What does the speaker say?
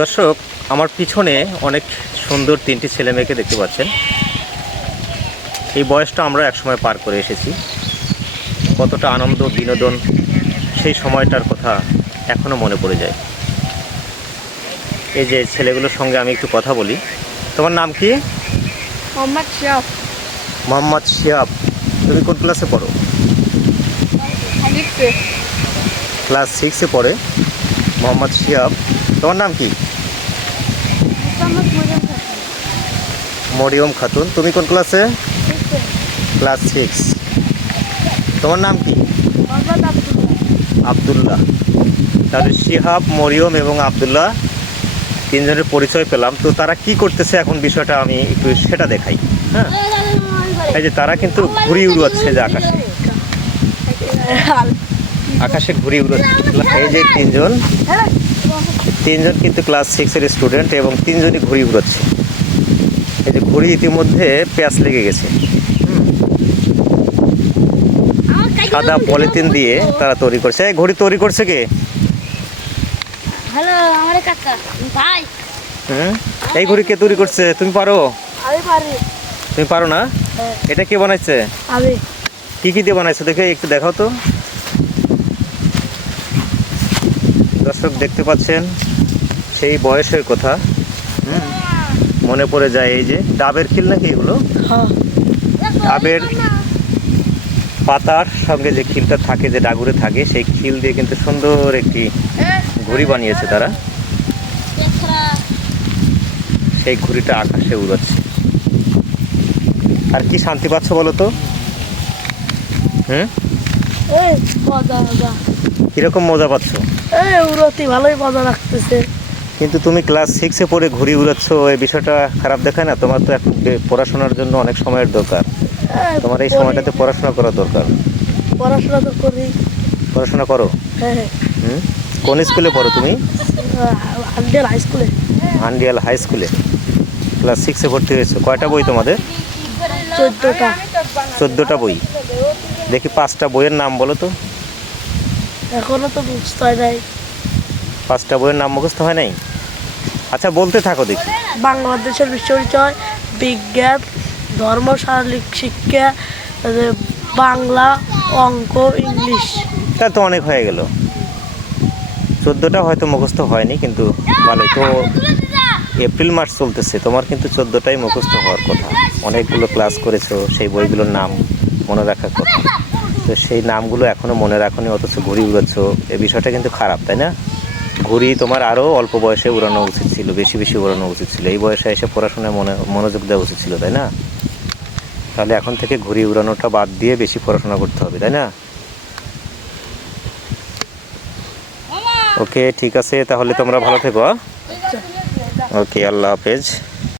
দর্শক আমার পিছনে অনেক সুন্দর তিনটি ছেলে মেয়েকে দেখতে পাচ্ছেন। এই বয়সটা আমরা একসময় পার করে এসেছি। কতটা আনন্দ বিনোদন সেই সময়টার কথা এখনও মনে পড়ে যায়। এই যে ছেলেগুলোর সঙ্গে আমি একটু কথা বলি। তোমার নাম কি? মোহাম্মদ শিয়াব। মোহাম্মদ শিয়াব। তুমি কোন ক্লাসে পড়ো? ক্লাস সিক্সে পড়ে। মোহাম্মদ শিয়াব তোমার নাম কি? মরিয়ম খাতুন। তুমি কোন ক্লাসে? Class six. তোমার নাম কি? আব্দুল্লাহ। তাহলে শিহাব মরিয়ম এবং আবদুল্লাহ তিনজনের পরিচয় পেলাম। তো তারা কি করতেছে? এখন বিষয়টা আমি একটু সেটা দেখাই। হ্যাঁ? এই যে তারা কিন্তু ঘুড়ি উড়াচ্ছে যে আকাশে। আকাশে ঘুড়ি উড়াচ্ছে। এই যে তিনজন। তিনজন কিন্তু ক্লাস সিক্সের স্টুডেন্ট এবং তিনজনই ঘুড়ি উড়াচ্ছে। এই যে ঘুড়ি ইতিমধ্যে প্যাঁচ লেগে গেছে। সাদা পলিথিন দিয়ে তারা তৈরি করছে। এই ঘড়ি তৈরি করছে কে? হ্যালো আমার কাকা। ভাই। হুম এই ঘড়ি কে তৈরি করছে? তুমি পারো? আমি পারি। তুমি পারো না? হ্যাঁ। এটা কে বানাইছে? আমি। কি কি দিয়ে বানাইছে? দেখে একটু দেখাও তো। দর্শক দেখতে পাচ্ছেন। সেই বয়সের কথা। হুম, মনে পড়ে যায় এই যে। ডাবের খিল নাকি এগুলো? হ্যাঁ। ডাবের পাতার সঙ্গে যে খিলটা থাকে যে ডাগুরে থাকে সেই খিল দিয়ে কিন্তু সুন্দর একটি ঘুড়ি বানিয়েছে তারা। সেই ঘুড়িটা আকাশে উড়াচ্ছে। আর কি শান্তি পাচ্ছ বলো তো? হুম? কীরকম মজা পাচ্ছ? উড়তি ভালোই মজা লাগতেছে। কিন্তু তুমি ক্লাস সিক্সে পড়ে ঘুড়ি উড়াচ্ছ এই বিষয়টা খারাপ দেখায় না? তোমার তো এখন পড়াশোনার জন্য অনেক সময়ের দরকার। তোমার এই সময়টাতে পড়াশোনা করা দরকার। পড়াশোনা তো করি। পড়াশোনা করো? হ্যাঁ হ্যাঁ। হুম? কোন স্কুলে পড়ো তুমি? আন্ডিয়াল হাই স্কুলে। আন্ডিয়াল হাই স্কুলে। ক্লাস সিক্সে ভর্তি হয়েছো। কয়টা বই তোমাদের? চোদ্দটা। চোদ্দোটা বই। দেখি পাঁচটা বইয়ের নাম বলো তো। এখনও তো বুঝতে হয় নাই। পাঁচটা বইয়ের নাম মুখস্থ হয় নাই? আচ্ছা বলতে থাকো দেখি। বাংলাদেশের বিশ্ব পরিচয় বিজ্ঞান ধর্ম শারীরিক শিক্ষা বাংলা অঙ্ক ইংলিশ। তা তো অনেক হয়ে গেল। চোদ্দোটা হয়তো মুখস্থ হয়নি কিন্তু ভালোই। তো এপ্রিল মাস চলতেছে। তোমার কিন্তু চোদ্দোটাই মুখস্থ হওয়ার কথা। অনেকগুলো ক্লাস করেছ সেই বইগুলোর নাম মনে রাখার কথা। তো সেই নামগুলো এখনও মনে রাখনি অথচ ঘুড়ি উড়াচ্ছ এই বিষয়টা কিন্তু খারাপ তাই না? ঘুড়ি তোমার আরও অল্প বয়সে উড়ানো উচিত ছিল বেশি বেশি উড়ানো উচিত ছিল। এই বয়সে এসে পড়াশোনায় মনে মনোযোগ দেওয়া উচিত ছিল তাই না? তাহলে এখন থেকে ঘুড়ি উড়ানোটা বাদ দিয়ে বেশি পড়াশোনা করতে হবে তাই না? ওকে ঠিক আছে তাহলে তোমরা ভালো থেকো ওকে আল্লাহ হাফেজ।